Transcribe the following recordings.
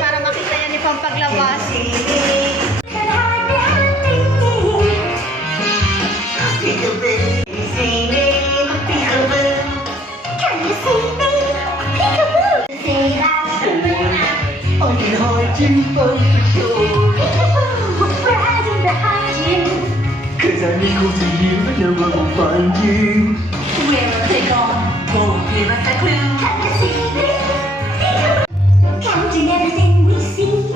Para makita yan ni pampaglabas. Cause I need to you, but no one will find you. Where have they gone? Won't give us a clue. Can you see me? Counting everything we see.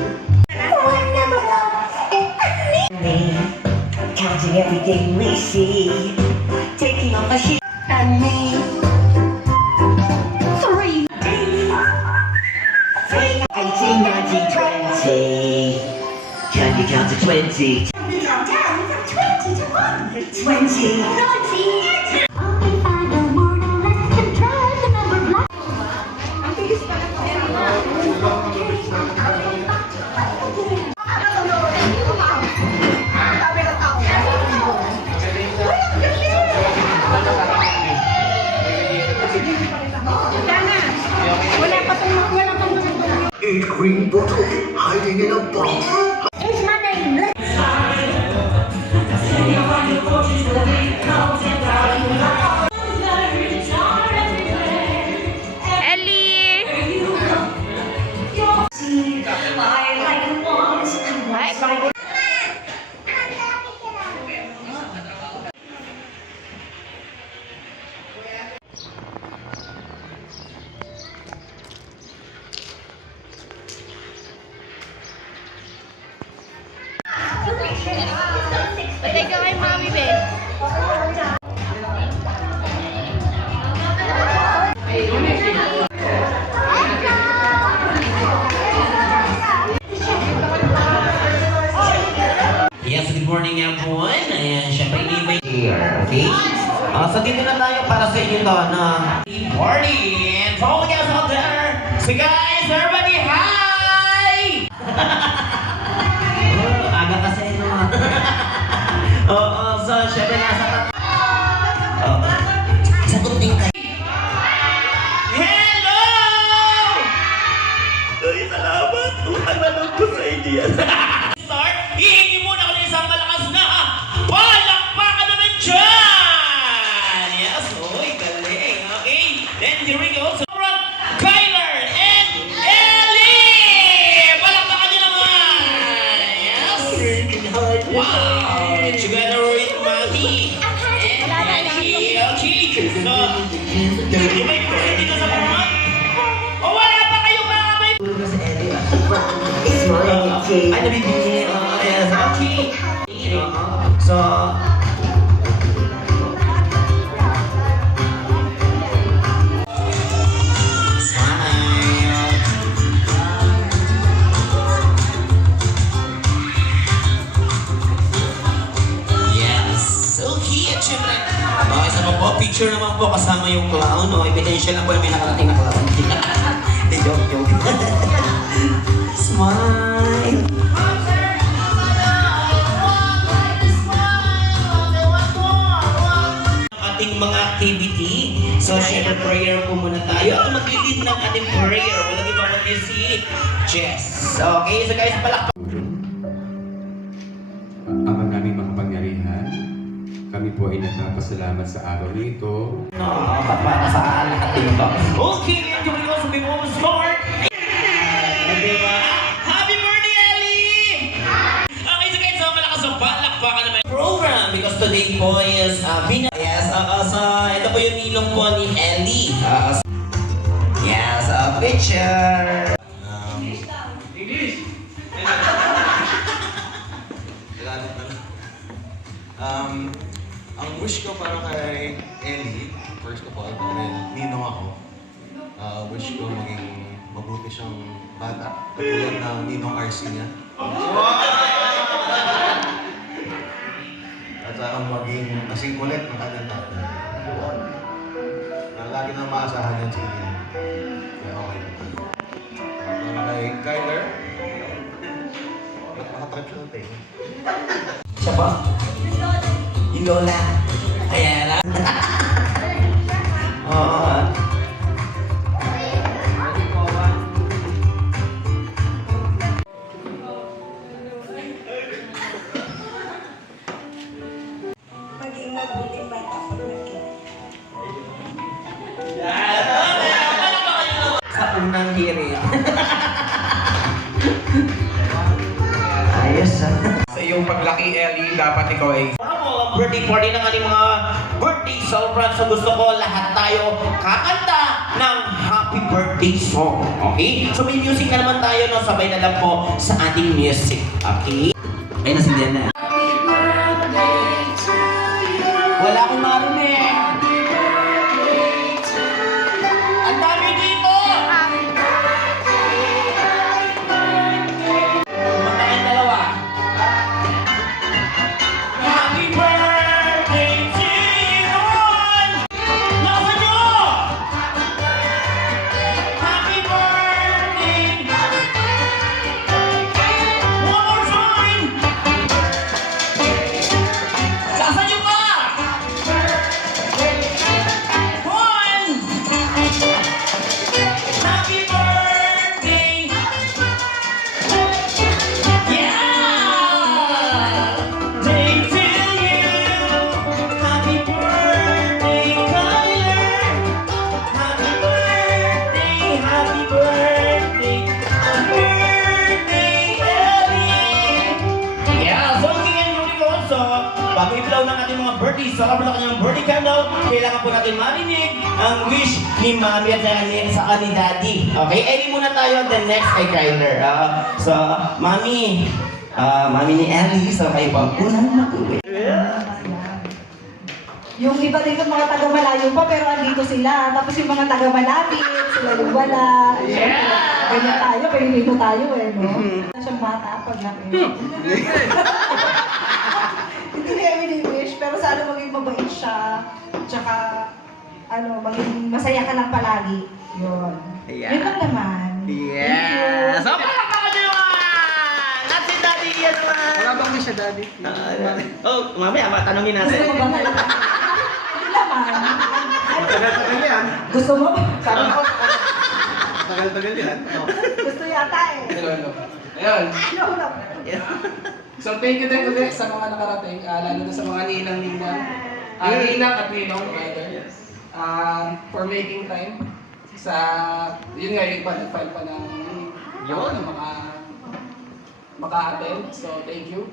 One number of me. Counting everything we see. Taking off my shoes. And me. 3. 18, 19, 20. Can you count to 20? Count down from 20 to 1. 20. 19. If I know more, now let them drive the number black. A green bottle hiding in a box. Is my name? Ellie! Ay, patay ka kay Mami Ben. Yes, good morning everyone. Ayan, syempre ini-invite here, okay? So dito na tayo para sa inyo to na party. And for all the guys out there, so guys, everybody, hi! Aga kasi, no? Oo, so syempre nasa sagot din kayo. Hello! Ay, salamat. Utang na loob ko sa inyo yan. Start, hihingi muna ko ng isang malakas na palakpakan naman dyan! Yes, oy, galing. Okay, then here we go. So, from Kyler and Ellie! Palakpakan nyo naman! Yes! Wow! Together with Mami and Maggie. Okay, so, may pwede ka sa front? O wala pa kayo mga may... Ay, nabibigyan. Yes, okay. So, smile. Yes, okay. At syempre, isa naman po, picture naman po kasama yung clown. Ebidensya lang po na may nakarating na clown. Joke. Smile. Ating mga activity. So, syempre prayer po muna tayo. At mag-lead ng ating prayer. Walang iba kundi si Jess. Okay, so guys, palakpak. Ama naming mga pangyarihan, kami po ay nagpapasalamat sa araw nito. Para sa lahat ito. Okay, here we go. So, we will start. Diba? Happy birthday, Ellie! Okay, so guys, so malakas ang palakpakan naman program because today po is yes, so ito po yung nilong po ni Ellie. Yes, a picture. English! Ang wish ko para kay Ellie, first of all, dahil ninong ako, wish ko maging mabuti siyang bata, katulad ng ninong RC niya. At maging kasing kulit ng kanyang tatay. Lagi na maasahan yan si Ellie. Kaya okay. Para kay Kyler, nakatrip siya ng tayo. Siya po? Yung Lola. Ayan. ng hirit. Ayos ah. Sa iyong paglaki, Ellie, dapat ikaw ay Ang birthday party ng ating mga birthday celebrants. So gusto ko lahat tayo kakanta ng happy birthday song. Okay? So may music na naman tayo, no? Sabay na lang po sa ating music. Okay? Ay, nasindihan na. Wala akong marinig. Ang dami dito! Kumanta kayong dalawa. Happy birthday to you! Nasa nyo! Happy birthday! One more time! Nasa nyo pa! One! Happy birthday! Yeah! Day to you! Happy birthday, Kyler! Happy birthday, happy birthday, happy birthday, Ellie! Yeah, so tingnan nyo rin also, bago i-blow ng ating mga birthday, so kapag kanyang birthday candle, kailangan po natin marinig ang wish ni Mami at sa ni Daddy. Okay, Ellie muna tayo, then next kay Kyler. So, Mami, Mami ni Ellie, so kayo po ang unang mag-uwi. Yung iba dito mga taga-malayo pa, pero andito sila. Tapos yung mga taga-malapit, sila yung wala. Ganyan tayo, Pilipino tayo eh, no? Siyang bata pag laki. Hindi niya wish pero sana maging mabait siya. Tsaka, maging masaya ka lang palagi. Yun. Yun lang naman. Yes! So, palakpakan nyo naman! At si Daddy yan naman! wala bang wish siya, Daddy? Oh, mamaya matanungin natin. Gusto mo ba talaga? Hindi naman. Tagal-tagal yan. Gusto mo? Sabi ko, tagal-tagal yan. Gusto yata eh. Hello. Ayun. Yun lang. So thank you din ulit sa mga nakarating, lalo na sa mga ninang-ninang. Ninang at ninong, rather. For making time sa, yun nga, yung file pa ng yun, na maka-attend. So thank you.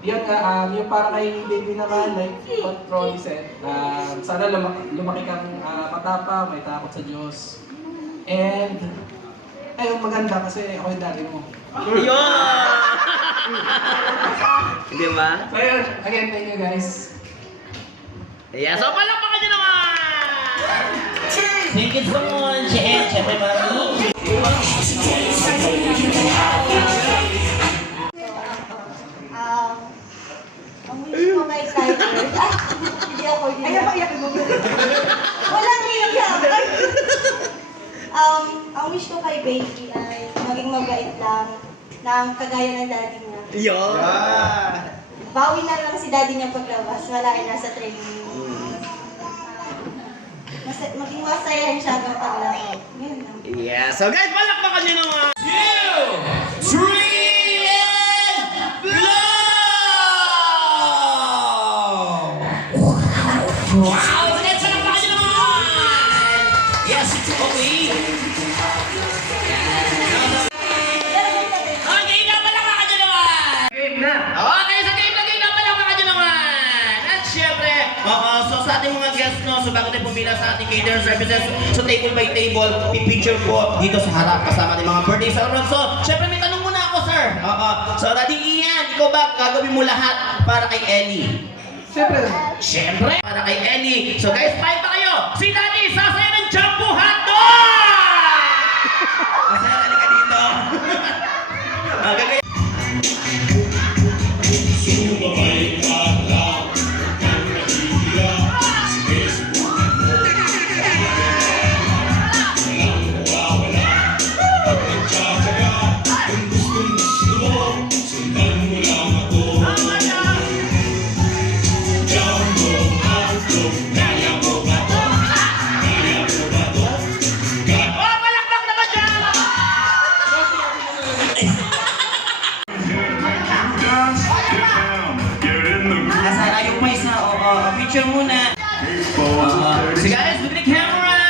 Yun nga, yung para kay baby naman, like what Ronnie said, sana lumaki kang matapa, may takot sa Diyos. And, ayun, maganda kasi ako yung daddy mo. Yun! Di ba? So ayun, again, thank you guys. Yeah, so palakpakan nyo naman! Thank you so much! And syempre, Mami. Ang wish ko kay Kyler. Hindi ako yun. Ayaw maiyak mo. Walang iyak. Ang wish ko kay baby ay maging mabait lang ng kagaya ng daddy niya. Yun! Bawi na lang si daddy niya paglabas. Wala ay nasa training. Maging masayahin siya hanggang paglaro. Yun lang. Yeah, so guys, palakpakan nyo naman! 2, 3, and blow! Wow! Let's palakpakan nyo naman! Yes, okay. Okay, napalakpakan nyo naman! Game na! Okay, sa game na palakpakan nyo naman! At syempre, so sa ating mga guests, no, so bago tayo pumila sa ating catering services, so table by table, pipicture po dito sa harap kasama ating mga birthday celebrants. So, syempre may tanong muna ako, sir. So, Daddy Ian, ikaw ba gagawin mo lahat para kay Ellie? Siyempre, Syempre, para kay Ellie. So guys, fight pa kayo! Si Daddy, sasaya ng Jumbo Hotdog! Masaya, halika dito. Gagaya. Picture muna. So guys, look at the camera.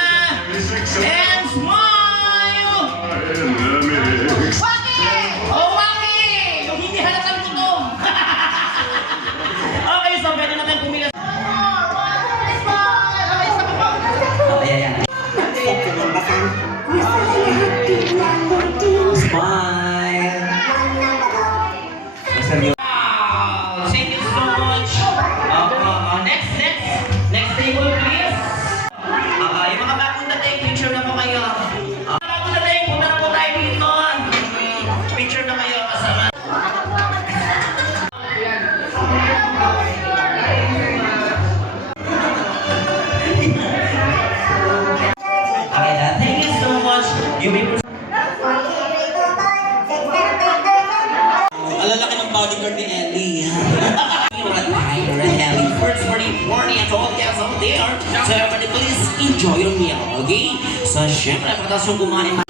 first party at all guys out there. So everybody please enjoy your meal, okay? So syempre, pagkatapos yung kumain.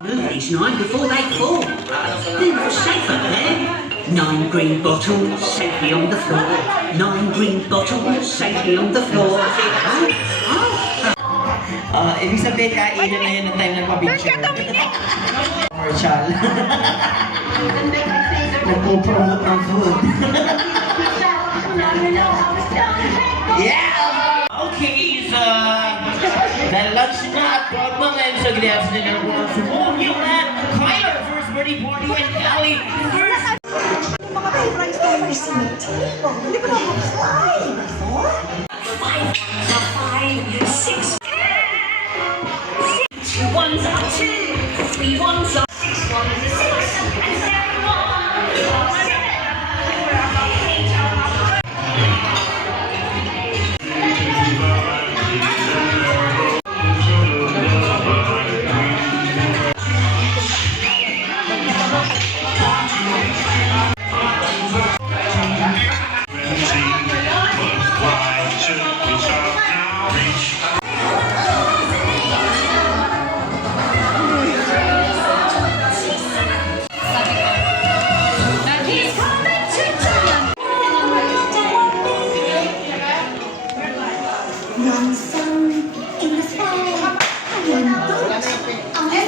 Movies 9 before they fall. Be more safer there. 9 green bottles safely on the floor. 9 green bottles safely on the floor. Ibig sabihin, kainan na yun ng time ng pa-picture. Commercial. Nagpo-promote ng food. Yeah! Okay, so dahil lunch na at 12 naman, so ginayas nila ng mga sumong yung Kyler, first birthday party, and Ellie, first Mga favorites ko na si Tito. Hindi ko na mag-slide before. 5, 6, 2 ones are 2, 3 ones are 6 ones are 6, and 7 ones are 7. Young sun in the sky. Young boots on the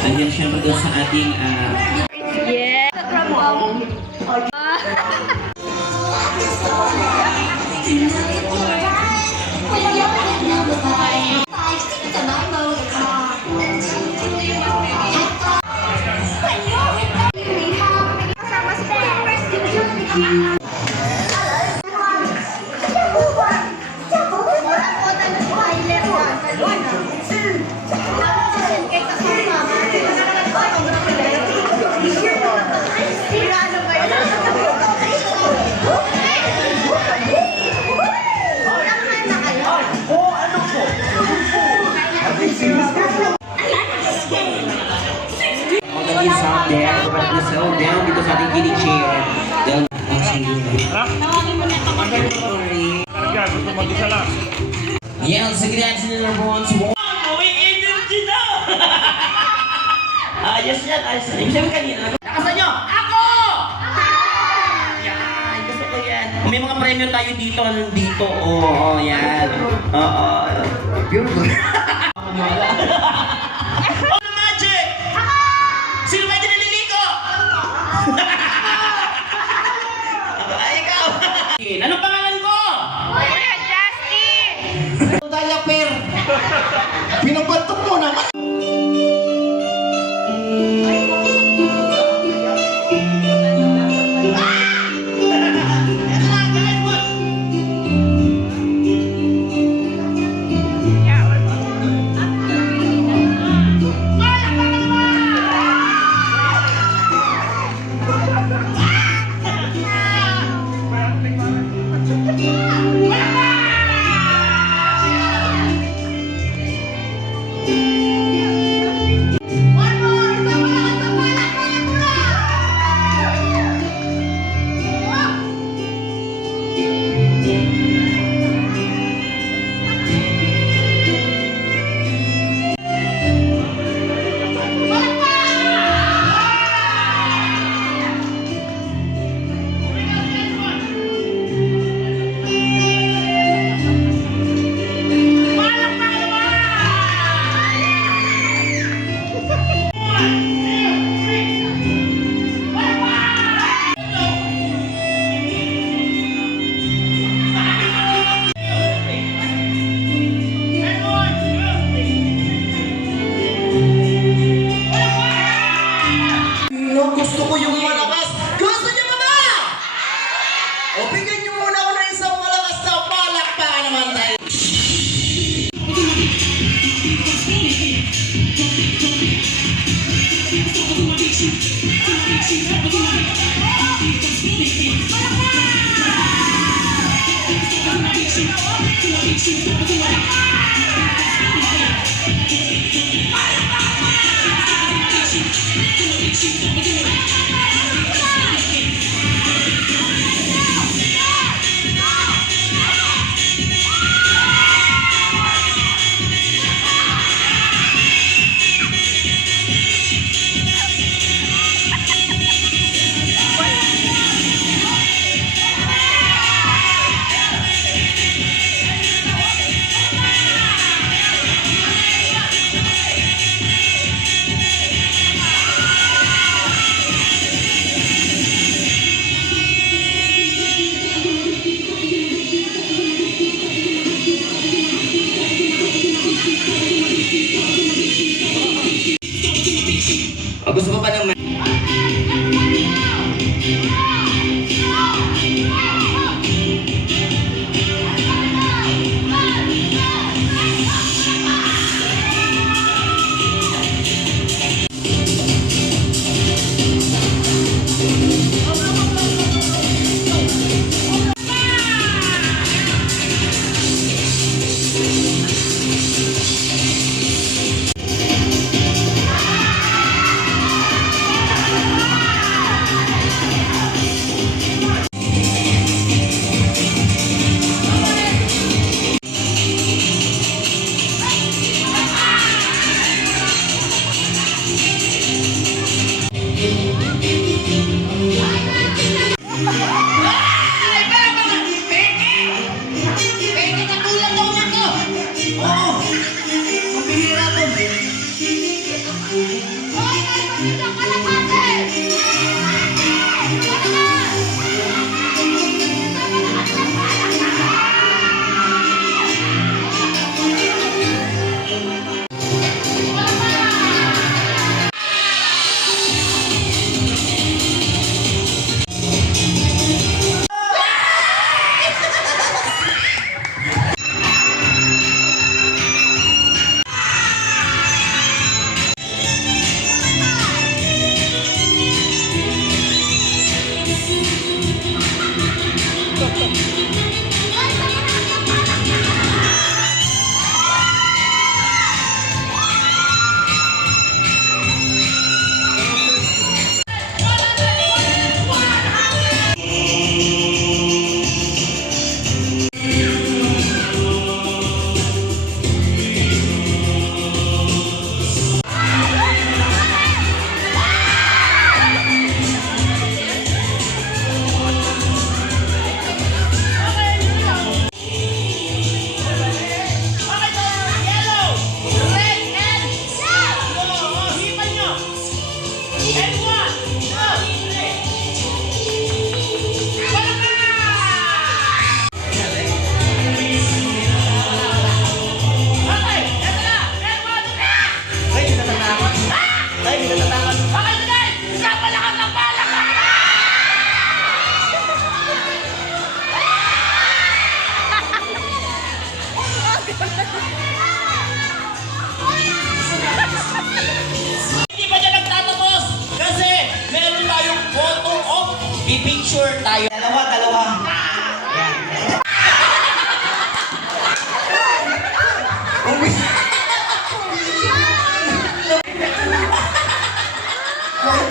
Nandiyan syempre doon sa ating Yeah. Sa trombone. is out there, but the settle down because I think getting chair. Then, yeah, sige dance nila everyone. May energy na! Ayos yan, ayos yan. Ibig sabihin kanina, nakasan nyo? Ako! Yan, gusto ko yan. May mga premyo tayo dito, dito. Oo, yan. Oo. Beautiful. Magic! Sino ba yung naliligo? Ay, ikaw! Anong pangalan ko? Justin! Diaper! Pinabantok mo naman! bigyan niyo muna ako ng isang malakas na palakpakan naman tayo. O, gusto ko pa ng picture tayo. Dalawa.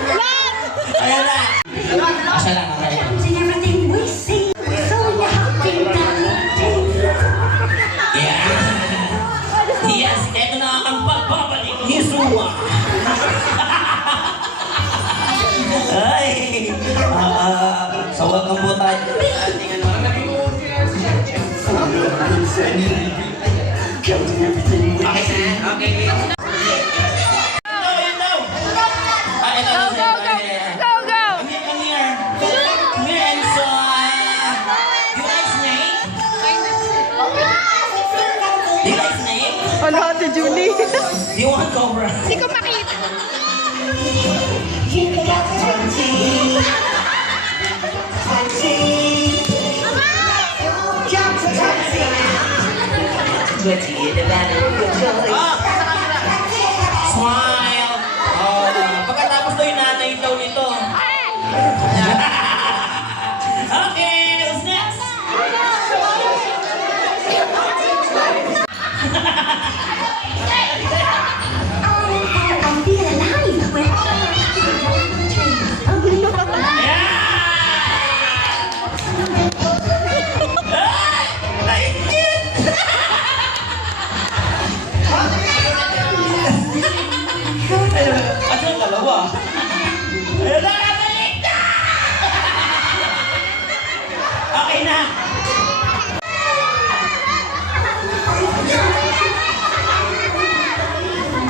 Yan. Ayan na. Asa lang, okay. In everything we see, so happy Yeah. Yes, eto na ang pagbabalik ni Zuma. Ay, sa welcome po tayo. Okay. Ano, Ate Julie? Do you want Cobra? Hindi ko makita. 20 in a battle of joy. Smile! Pagkatapos daw yung nanay daw nito. Okay, who's next? I'm feeling alive. We're Ano yung dalawa? Ayun na, balik na! Okay na.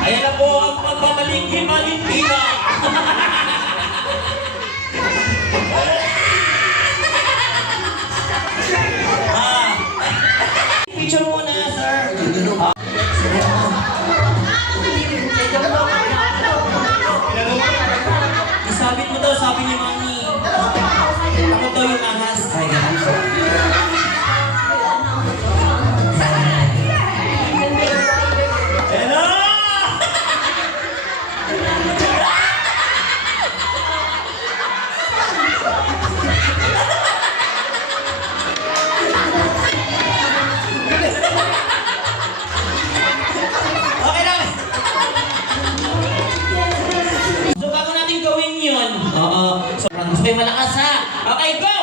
Ayan na po ang pagbabalik kay Valentina. Picture muna, sir. Isabit mo daw, sabi ni Mami. Ako daw yung ahas. Ay, hello! Okay lang. So bago natin gawin yun, sobrang gusto yung malakas ha. Okay, go!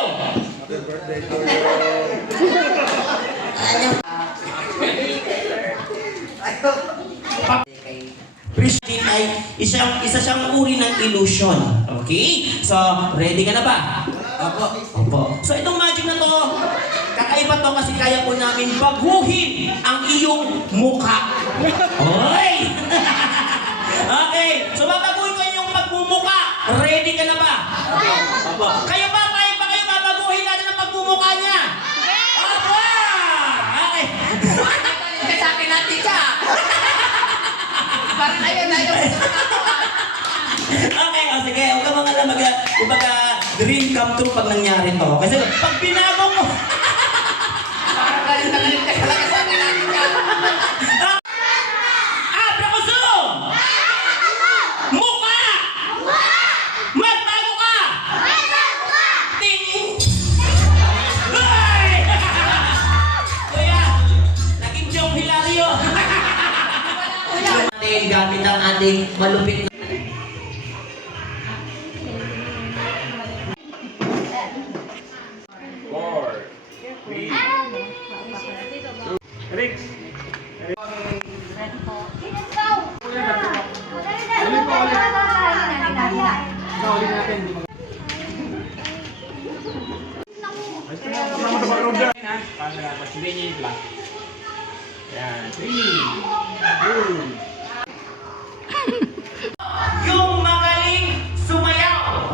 Appreciate ay isa siyang uri ng illusion. Okay? So, ready ka na ba? Opo. So, itong magic na to, kakaiba to kasi kaya po namin baguhin ang iyong mukha. Oy! Okay. So, babaguhin ko yung pagmumukha. Ready ka na ba? Opo. Kayo ba? Kaya ba kayo babaguhin natin ang pagmumukha niya? Opo! Okay. Kasapin natin siya. Parang ayun. Okay, sige. Huwag ka mga kumbaga, dream come true pag nangyari to. Kasi pag binago mo, Parang galing ka talaga sa akin natin siya. Abracazoo! Mukha! Magbago ka! Tingin! Ay! Kuya, naging joke hilaryo. Natin gamit ang ating malupit na Yung magaling sumayaw.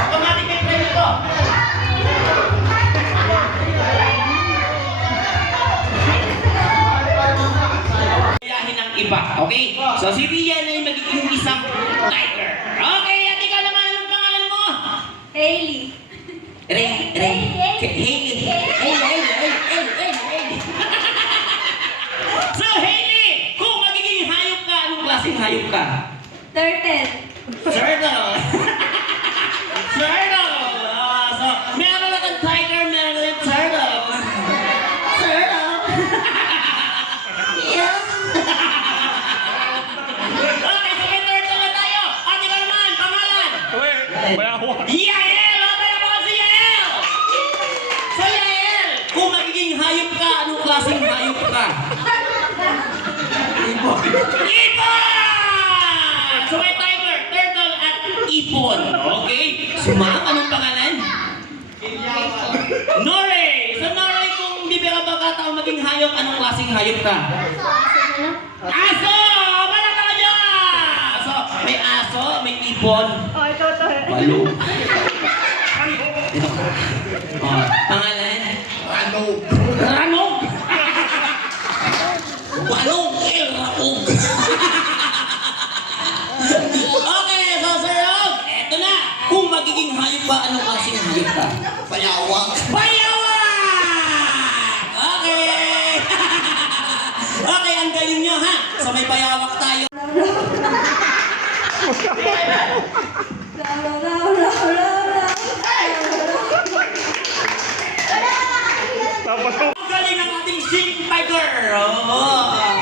Automatic may premyo to. Yahin ang iba, okay? So si Rian ay magiging isang tiger. Okay, at ikaw naman, anong pangalan mo? Hailey. Hailey. So Hailey, kung magiging hayop ka, anong klaseng hayop ka? Turtle. Turtle! Turtle! So, meron na kang tiger, meron na kang turtle. Turtle! Yeah! Okay, so may turtle na tayo. At ikaw naman, pangalan? Yael! Okay na mga si Yael! So Yael, kung magiging hayop ka, anong klaseng hayop ka? Ibon! So may tiger, turtle, at ibon. Okay? So ma'am, anong pangalan? Nore! So Nore, kung di ba kataon maging hayop, anong klaseng hayop ka? Aso! Palakpakan niyo! So, may aso, may ibon. Balo. Ito. Pangalan? Ranog. Ranog? Ranog! Ranog! Okay, so Sir Rog, eto na. Kung magiging hayop ba, anong klaseng hayop ka? Bayawak. Bayawak! Okay! may payawak tayo. Ang galing ng ating singing tiger.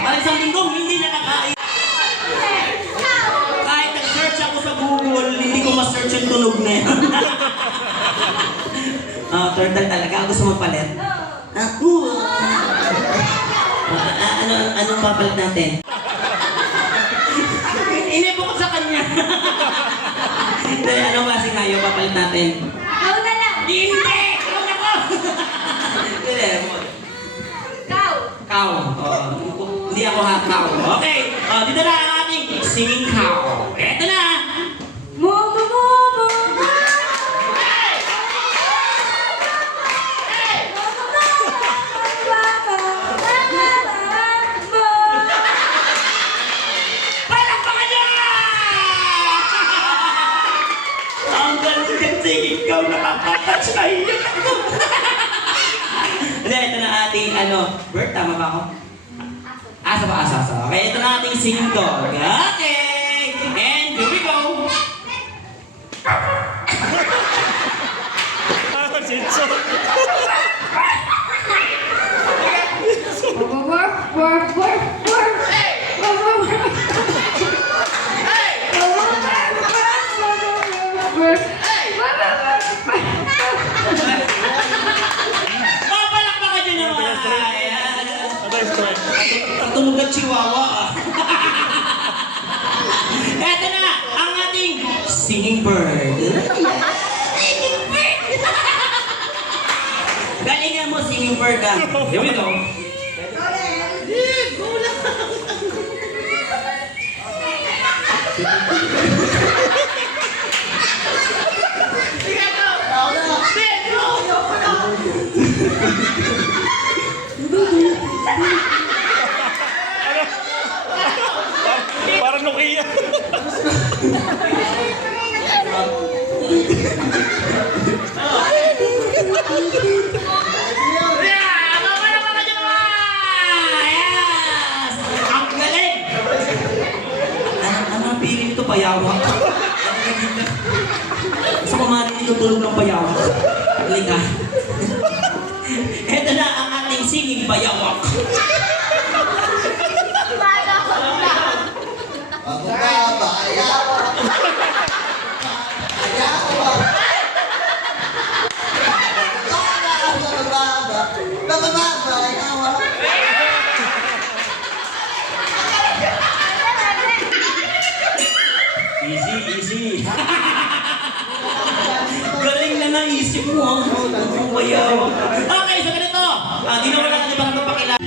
Parang isang linggong hindi nakakain. Kahit nag-search ako sa Google, hindi ko ma-search yung tunog na yan. Turtle talaga. Gusto mo palit? Anong papalit natin? Inipo ko sa kanya. Hindi, anong klaseng hayo papalit natin? Ikaw na lang. Hindi! Ikaw na ko! Hindi, Ikaw. cow. Hindi ako cow. Okay, dito na ang ating singing cow. Eto na! Mo, mo, mo, mo, mo. Palakpakan niya! Ang galing ng singing cow, nakakatouch na iyak ako. Hindi, ito na ating bird, tama ba ako? Asa ba? Asa. Okay, ito na ating singing dog. Okay! And here we go! Work, work, work, work. Palakpakan niyo naman! Tunog ng chihuahua. Eto na, ang ating singing bird. Galingan mo, singing bird ka. Here we go. Parang Nokia. Yes! Ang galing! Ang pili nito, payawak. Gusto ko marinig yung tulog ng payawak. Halika. Ito na ang ating singing payawak. Easy. Galing na naisip mo. Ang payawak. Okay, so ganito. Di na wala natin para magpakilala.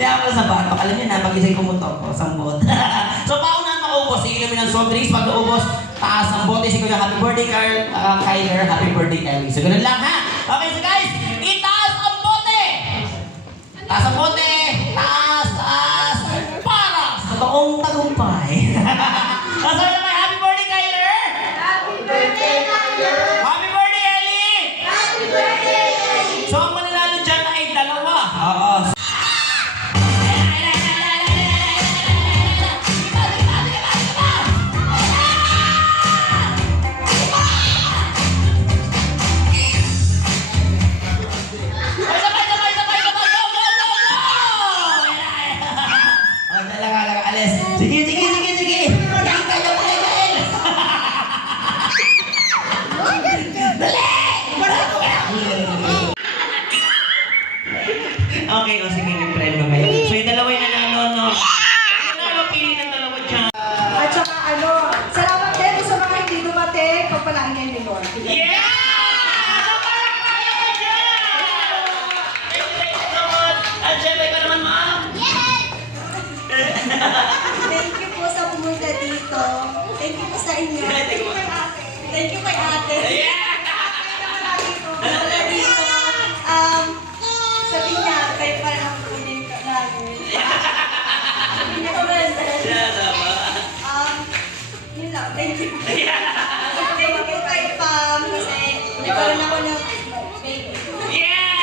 Kaya ako sa batok, alam niyo na, pag-isay kumutok, sambot. So, paunahan maubos, iinumin ng soft drinks, pag naubos, taas ang bote, si Kuya, happy birthday, Kyler, happy birthday, Ellie. So, ganun lang, ha? Okay, so guys, itaas ang bote! Taas ang bote! Taas! Para sa toong tagumpay. Sasabi naman, happy birthday, Kyler! Happy birthday, Kyler! Happy birthday, Ellie! Happy birthday, Ellie! So, ang mananalo dyan ay dalawa. Oo. Sige, sige, sige, sige! Dahil tayo kaya dahil! Dali! Okay, o sige, may premyo kayo. So yung dalawa yung nanalo, no? Nanalo, pili ng dalawa dyan. At saka salamat din sa mga hindi dumating. Pagpalain kayo ni Lord. Yeah! Palakpakan mo dyan! Thank you so much! At syempre ka naman, ma'am! Thank you po sa pumunta dito. Thank you po sa inyo. Thank you kay ate. Thank you kay ate. Yeah! Wala dito. Sabi niya, kayo pa lang kunin ka namin. Sabi niya, kumenta. Yeah, tama. Yun lang, thank you. Thank you kay Pam kasi nagkaroon ako ng baby. Yeah!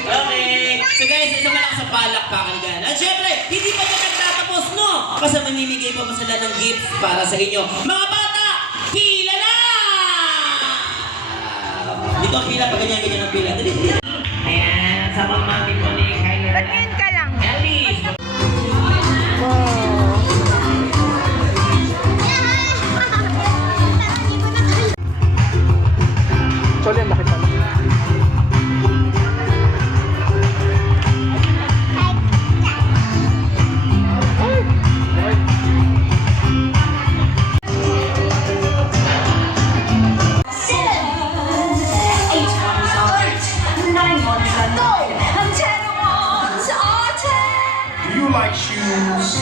Okay. So guys, isang malakas sa palakpakan dyan. At syempre, hindi pa dyan nagtatapos, no? Kasi mamimigay pa sila ng gifts para sa inyo. Mga bata, pila na! Dito ang pila, pag ganyan-ganyan ang pila. Dali, dali. Ayan, sa mga mami ko ni Kyla. Tingin ka lang. Alice! Actually, ang laki pala. Do you like shoes?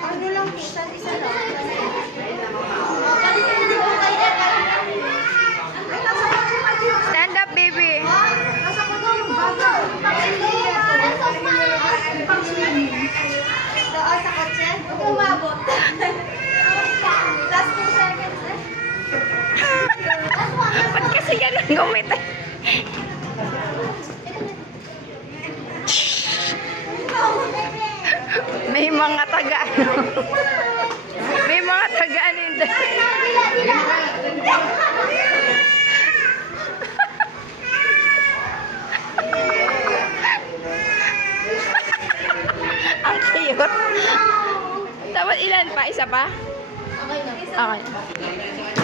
Ano lang, isa lang. Stand up, baby. Nasa ko daw yung baga. Doon sa kotse? Umabot. Last 2 seconds eh. Ba't kasi yan ang gumita? May mga taga-ano. May mga taga-ano yun. Ang cute. Dapat ilan pa? Isa pa? Okay na. Okay.